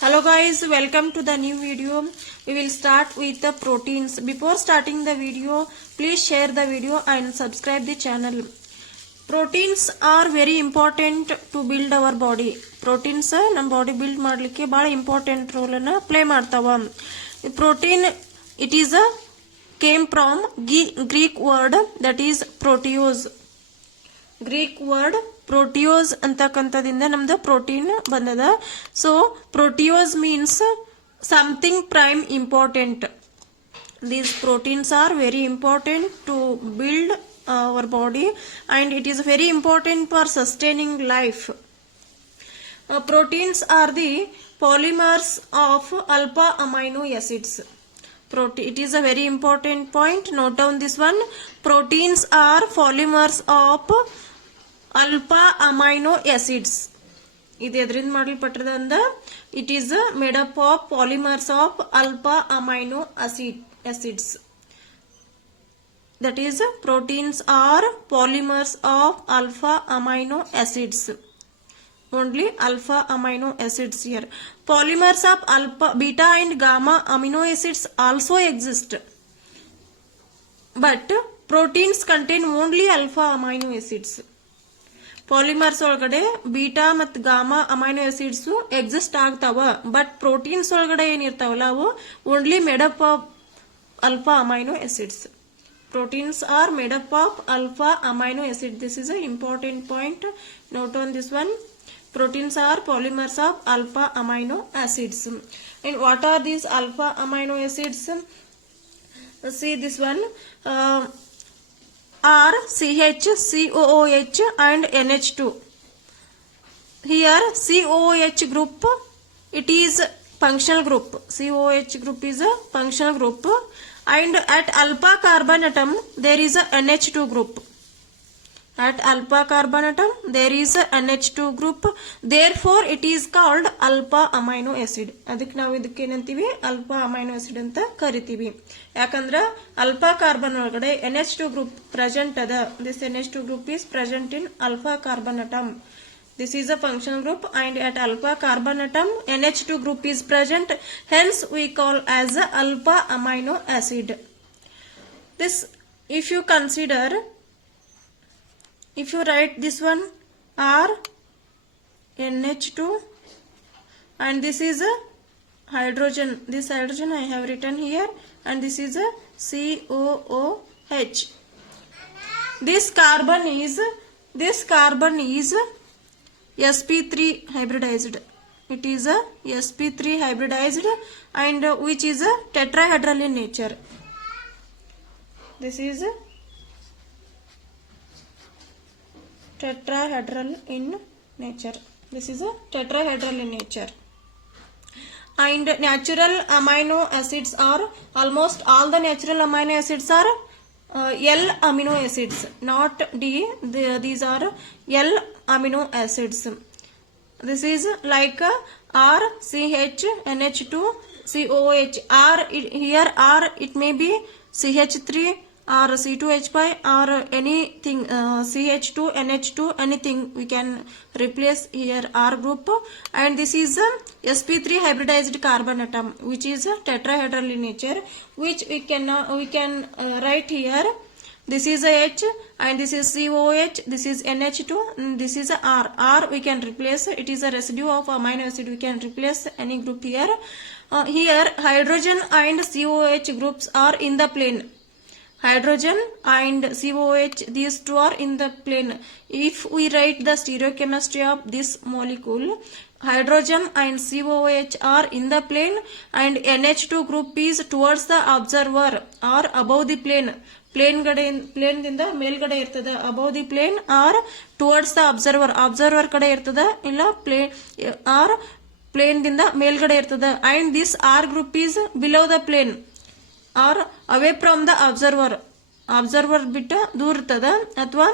Hello guys, welcome to the new video. We will start with the proteins. Before starting the video, please share the video and subscribe the channel. Proteins are very important to build our body. Proteins ನಮ್ಮ body build ಮಾಡಲಿಕ್ಕೆ ಬಹಳ important role ಅನ್ನು play ಮಾಡ್ತಾವ. Protein it is a came from Greek word that is proteose. Greek word proteose ಅಂತಕ್ಕಂಥದಿಂದ ನಮ್ದು protein ಬಂದದ. So proteose means something prime important. These proteins are very important to build our body and it is very important for sustaining life. Proteins are the polymers of alpha amino acids. It is a very important point. Note down this one. Proteins are polymers of alpha amino acids. ಇದು ಎದರಿಂದ ಮಾಡಲ್ಪಟ್ಟಿರೋದ್ರಿಂದ it is made up of polymers of alpha amino acids. That is, proteins are polymers of alpha amino acids. Only alpha amino acids here. Polymers of alpha, beta and gamma amino acids also exist. But proteins contain only alpha amino acids. Polymers ಒಳಗಡೆ beta ಮತ್ತು gamma amino acids exist ಆಗ್ತಾವ. But proteins ಒಳಗಡೆ ಏನಿರ್ತಾವಲ್ಲ ಅವು only made up of alpha amino acids. Proteins are made up of alpha amino acid. This is an important point. Note on this one. Proteins are polymers of alpha amino acids. And what are these alpha amino acids? See this one. R, CH, COOH and NH2. Here COOH group, it is functional group. COOH group is a functional group. And at alpha carbon atom there is a NH2 group. At alpha carbon atom there is a NH2 group. Therefore it is called alpha amino acid. ಅದಕ್ಕೆ ನಾವು ಇದಕ್ಕೆ ಏನಂತೀವಿ alpha amino acid ಅಂತ ಕರಿತೀವಿ. ಯಾಕಂದ್ರೆ alpha carbon ಒಳಗಡೆ NH2 group present ಅದ. This NH2 group is present in alpha carbon atom. This is a functional group and at alpha carbon atom NH2 group is present. Hence we call as a alpha amino acid. This, if you consider, if you write this one R NH2 and this is a hydrogen. This hydrogen I have written here and this is a COOH. This carbon is sp3 hybridized. It is a sp3 hybridized and which is a tetrahedral in nature. This is tetrahedral in nature. This is a tetrahedral in nature. And natural amino acids are, almost all the natural amino acids are L amino acids, not D. These are L amino acids. This is like R, CH, NH2, COOH. R, here R, it may be CH3 or C2H5 or anything, CH2, NH2, anything we can replace here R group. And this is sp3 hybridized carbon atom which is tetrahedral in nature, which we can write here. This is a H and this is COOH, this is NH2 and this is a R. R we can replace, it is a residue of amino acid, we can replace any group here. Here hydrogen and COOH groups are in the plane. Hydrogen and COOH, these two are in the plane. If we write the stereochemistry of this molecule, hydrogen and COOH are in the plane and NH2 group is towards the observer or above the plane. Plane ದಿಂದ ಮೇಲ್ಗಡೆ ಇರ್ತದೆ, above the plane or towards the observer. Observer ಕಡೆ ಇರ್ತದೆ ಇಲ್ಲ plane ದಿಂದ ಮೇಲ್ಗಡೆ ಇರ್ತದೆ. And this R group is below the plane or away from the observer. Observer ಬಿಟ್ಟು ದೂರ ಇರ್ತದೆ ಅಥವಾ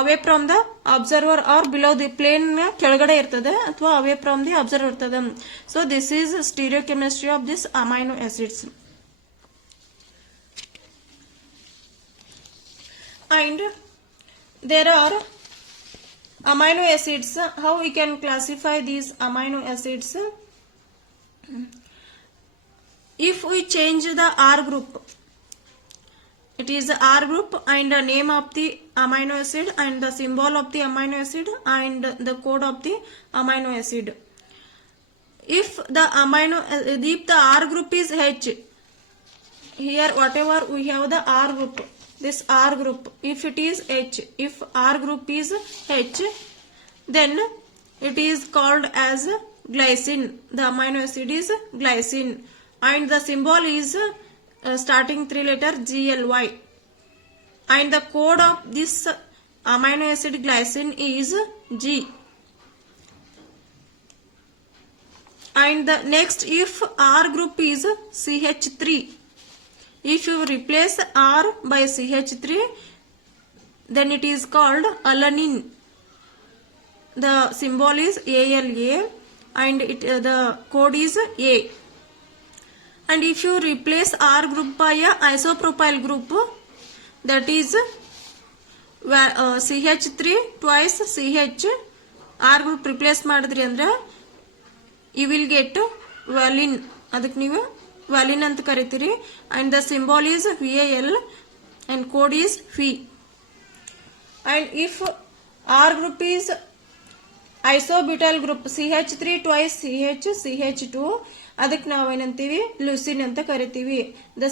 away from the observer or below the plane ಕೆಳಗಡೆ ಇರ್ತದೆ ಅಥವಾ away from the observer ಇರ್ತದೆ. So this is stereochemistry of this amino acids. And there are amino acids. How we can classify these amino acids? If we change the R group, it is the R group and the name of the amino acid and the symbol of the amino acid and the code of the amino acid. If the R group is H, here whatever we have the R group, this R group, if it is H, if R group is H, then it is called as glycine. The amino acid is glycine and the symbol is starting 3 letter GLY, and the code of this amino acid glycine is G. And the next, if R group is CH3, if you replace R by CH3, then it is called alanine. The symbol is ALA and the code is A. And if you replace R group by a isopropyl group, that is CH3 twice CH, R group replace ಮಾಡಿದ್ರಿ ಅಂದ್ರೆ you will get valine. ಅದಕ್ಕೆ ನೀವು valine ಅಂತ ಕರೀತೀರಿ and the symbol is VAL and code is Phe. And if R group is isobutyl group CH3 twice CH, CH2, ಅದಕ್ಕೆ ನಾವೇನಂತೀವಿ ಲೂಸಿನ್ ಅಂತ ಕರಿತೀವಿ. The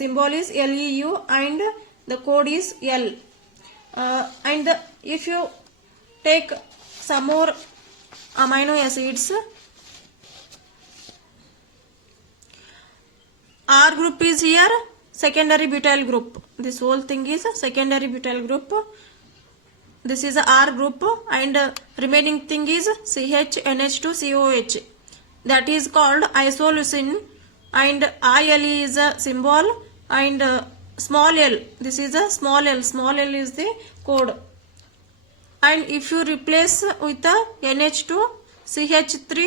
symbol is LEU and the code is L. And if you take some more amino acids, R group is here secondary butyl group. This whole thing is secondary butyl group. This is a R group and remaining thing is CH-NH2COH. That is called isoleucine and IL is a symbol and small l. This is a small l. Small l is the code. And if you replace with the NH2 CH3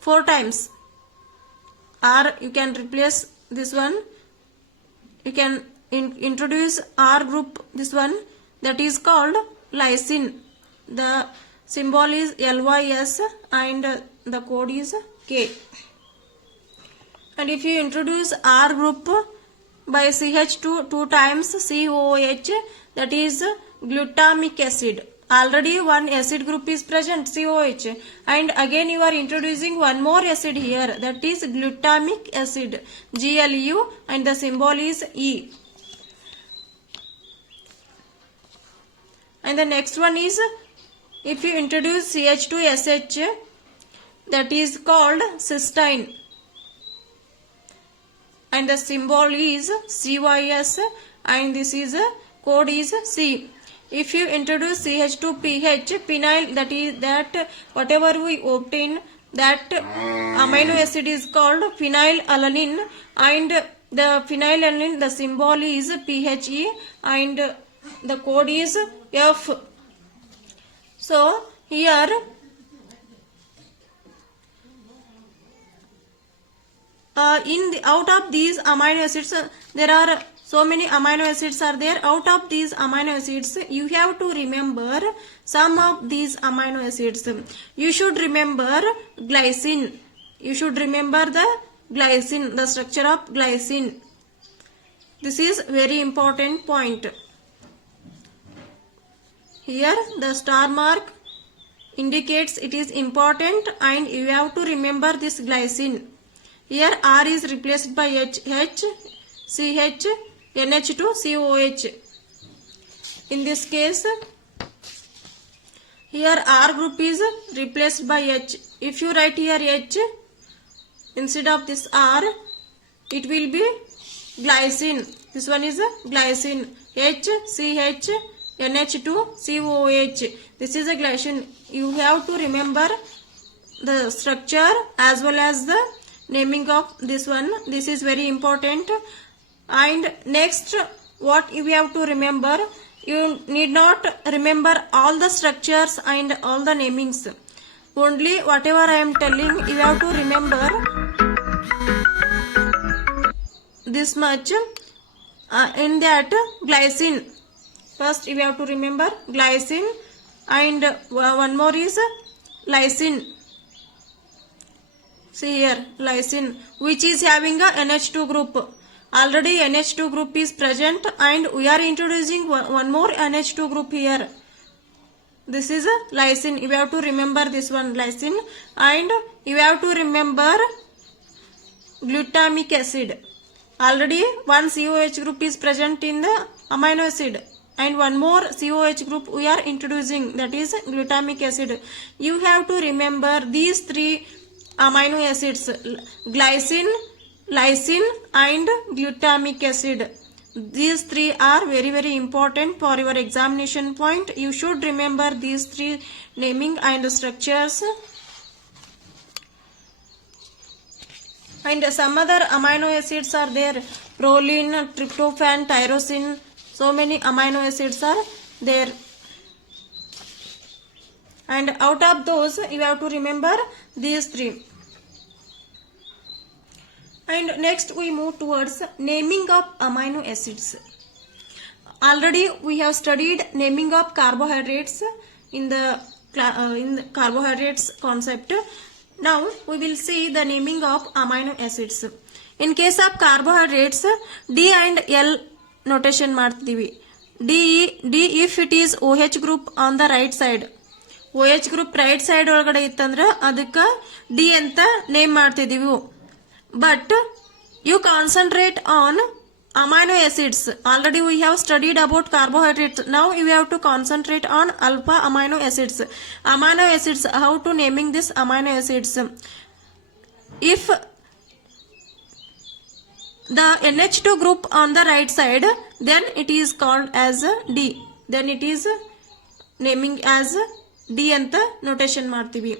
4 times, or you can replace this one, you can introduce R group, this one, that is called lysine. The symbol is LYS and the code is K. And if you introduce R group by CH2 2 times COH, that is glutamic acid. Already one acid group is present, COH, and again you are introducing one more acid here, that is glutamic acid, GLU, and the symbol is E. And the next one is, if you introduce CH2SH, that is called cysteine, and the symbol is CYS, and this is code is C. If you introduce CH2PH, phenyl, that whatever we obtain, that amino acid is called phenylalanine, and the phenylalanine, the symbol is PHE and the code is F. So here out of these amino acids, there are so many amino acids are there. Out of these amino acids, you have to remember some of these amino acids. You should remember glycine. You should remember the glycine, the structure of glycine. This is very important point. Here the star mark indicates it is important and you have to remember this glycine. Here R is replaced by H, CH, NH2COH. In this case, here R group is replaced by H. If you write here H instead of this R, it will be glycine. This one is glycine. H, CH, NH2COH. This is a glycine. You have to remember the structure as well as the naming of this one. This is very important. And next, what you have to remember, you need not remember all the structures and all the namings. Only whatever I am telling, you have to remember this much. In that, glycine. First, you have to remember glycine, and one more is lysine. See here, lysine, which is having a NH2 group. Already NH2 group is present and we are introducing one more NH2 group here. This is a lysine. You have to remember this one, lysine, and you have to remember glutamic acid. Already one COH group is present in the amino acid and one more COH group we are introducing, that is glutamic acid. You have to remember these three amino acids, glycine, lysine and glutamic acid. These three are very very important for your examination point. You should remember these three naming and structures. And some other amino acids are there, proline, tryptophan, tyrosine, so many amino acids are there. And out of those you have to remember these three. And next we move towards naming of amino acids. Already we have studied naming of carbohydrates in the carbohydrates concept. Now we will see the naming of amino acids. In case of carbohydrates, D and L notation ಮಾಡ್ತೀವಿ. D if it is OH group on the right side. OH group right side ಒಳಗಡೆ ಇತ್ತಂದ್ರೆ ಅದಕ್ಕೆ D ಅಂತ name ಮಾಡ್ತಿದೀವಿ. But you concentrate on amino acids. Already we have studied about carbohydrates. Now you have to concentrate on alpha amino acids. Amino acids, how to naming this amino acids? If the NH2 group on the right side, then it is called as D. Then it is naming as D anta notation ಮಾಡ್ತೀವಿ.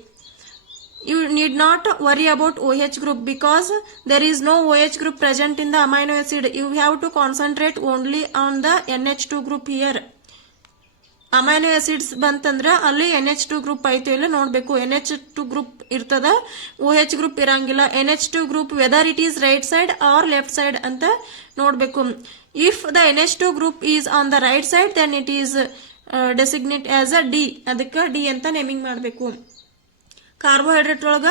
You need not worry about OH group because there is no OH group present in the amino acid. You have to concentrate only on the NH2 group here. Amino acids bantandra alli NH2 group aitho illa nodbeku. NH2 group irtada, OH group irangilla. NH2 group whether it is right side or left side anta nodbeku. If the NH2 group is on the right side, then it is designate as a D. ಅದಕ್ಕೆ D ಅಂತ naming ಮಾಡಬೇಕು. Carbohydrate ಒಳಗ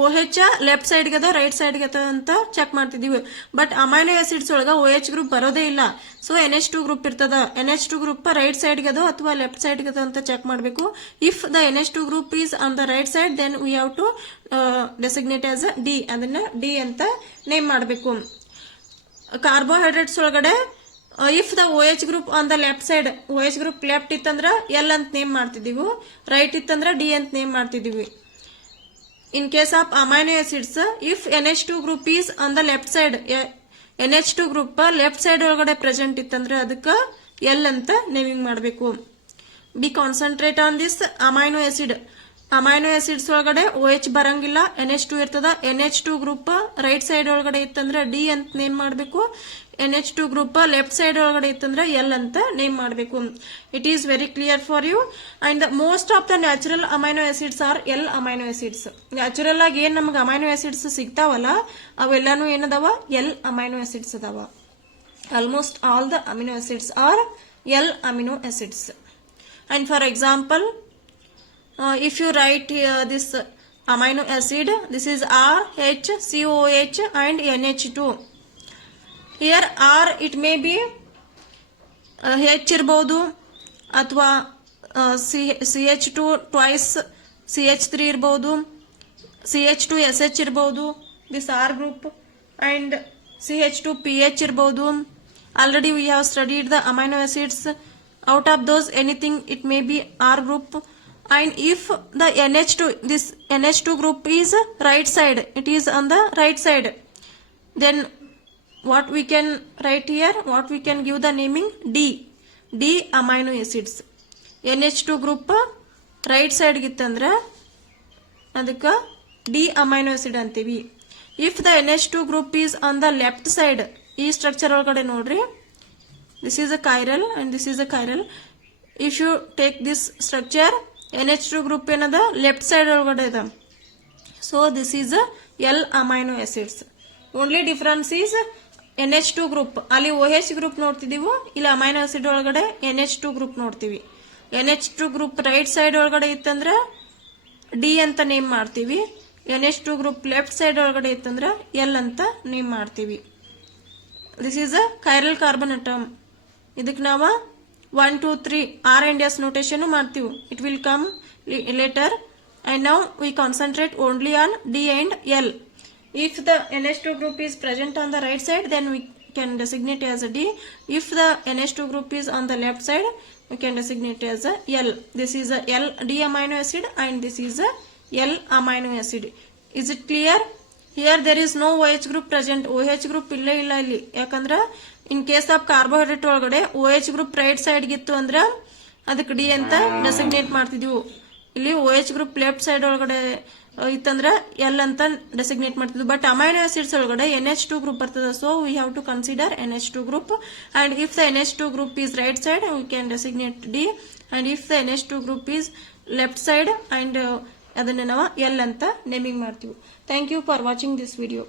OH left side ಗದ right side ಗದ ಅಂತ check ಮಾಡ್ತಿದೀವಿ. But amino acids ಒಳಗ OH group ಬರೋದೇ ಇಲ್ಲ. ಸೊ NH2 ಗ್ರೂಪ್ ಇರ್ತದ. NH2 ಗ್ರೂಪ್ ರೈಟ್ ಸೈಡ್ ಗದ ಅಥವಾ ಲೆಫ್ಟ್ ಸೈಡ್ ಗದ ಅಂತ ಚೆಕ್ ಮಾಡಬೇಕು. If the NH2 group is on the right side, then we have to designate as D. ಅದನ್ನ D ಅಂತ ನೇಮ್ ಮಾಡಬೇಕು. ಕಾರ್ಬೋಹೈಡ್ರೇಟ್ಸ್ ಒಳಗಡೆ if the OH group on the left side, OH group left ಇತ್ತಂದ್ರ L ಅಂತ name ಮಾಡ್ತಿದೀವಿ, right ಇತ್ತಂದ್ರ D ಅಂತ name ಮಾಡ್ತಿದೀವಿ. In case of amino acids, if NH2 group is on the left side, NH2 group left side ಒಳಗಡೆ present ಇತ್ತಂದ್ರೆ ಅದಕ್ಕೆ L ಅಂತ ನೇಮಿಂಗ್ ಮಾಡಬೇಕು. Be concentrate on this amino acid. Amino acids ಒಳಗಡೆ OH ಬರಂಗಿಲ್ಲ, NH2 ಇರ್ತದ. NH2 group right side ಒಳಗಡೆ ಇತ್ತಂದ್ರೆ D ಅಂತ ನೇಮ್ ಮಾಡಬೇಕು. NH2 ಗ್ರೂಪ್ ಲೆಫ್ಟ್ ಸೈಡ್ ಒಳಗಡೆ ಇತ್ತಂದ್ರೆ L ಅಂತ ನೇಮ್ ಮಾಡಬೇಕು. It is very clear for you. And most of the natural amino acids are L amino acids. Natural ಆಗಿ ಏನ್ ನಮ್ಗೆ ಅಮೈನೋ ಆಸಿಡ್ಸ್ ಸಿಗ್ತಾವಲ್ಲ ಅವೆಲ್ಲಾನು ಏನದಾವ, L ಅಮೈನೋ ಆಸಿಡ್ಸ್ ಅದಾವ. Almost all the amino acids are L amino acids. And for example, if you write this amino acid, this is R, H, COH and NH2. Here R, it may be H ಇರಬಹುದು ಅಥವಾ CH2 twice CH3 ಇರಬಹುದು, CH2SH ಇರಬಹುದು, this R group, and CH2PH ಇರಬಹುದು. Already we have studied the amino acids. Out of those anything it may be R group. And if the NH2, this NH2 group is right side, it is on the right side, then what we can write here, what we can give the naming, D amino acids. NH2 group right side gittandre adukka D amino acid antivi. If the NH2 group is on the left side, ee structure olgade nodri, this is a chiral and this is a chiral. If you take this structure, NH2 group ಏನದ left side ಒಳಗಡೆ ಇದೆ. So this is L amino acids. Only difference is NH2 group ಅಲ್ಲಿ OH group ನೋಡ್ತಿದೀವಿ, ಇಲ್ಲಿ amino acid ಒಳಗಡೆ NH2 group ನೋಡ್ತೀವಿ. NH2 group right side ಒಳಗಡೆ ಇತ್ತಂದ್ರೆ D ಅಂತ ನೇಮ್ ಮಾಡ್ತೀವಿ. NH2 ಗ್ರೂಪ್ ಲೆಫ್ಟ್ ಸೈಡ್ ಒಳಗಡೆ ಇತ್ತಂದ್ರೆ L ಅಂತ ನೇಮ್ ಮಾಡ್ತೀವಿ. This is a chiral carbon atom. ಇದಕ್ಕೆ ನಾವು 1 2 3 R and S notation ಮಾಡ್ತೀವಿ. It will come later. And now we concentrate only on D and L. If the NH2 group is present on the right side, then we can designate as a D. If the NH2 group is on the left side, we can designate as a L. This is a L D amino acid and this is a L amino acid. Is it clear? Here there is no OH group present. OH group ಇಲ್ಲ ಇಲ್ಲಿ. ಯಾಕಂದ್ರೆ in case of carbohydrate ಒಳಗಡೆ OH group right side ಗಿತ್ತು ಅಂದ್ರೆ ಅದಕ್ಕೆ D ಅಂತ designate ಮಾಡ್ತಿದ್ವು. ಇಲ್ಲಿ OH group left side ಒಳಗಡೆ ಇತ್ತಂದ್ರೆ L ಅಂತ ಡೆಸಿಗ್ನೇಟ್ ಮಾಡ್ತಿದ್ವಿ. ಬಟ್ ಅಮೈನೋ ಆಸಿಡ್ಸ್ ಒಳಗಡೆ NH2 ಗ್ರೂಪ್ ಬರ್ತದೆ. So we have to consider NH2 group. And if the NH2 group is right side we can designate D. And if the NH2 group is left side and ಅದನ್ನ ನಾವು L ಅಂತ naming ಮಾಡ್ತೀವಿ. Thank you for watching this video.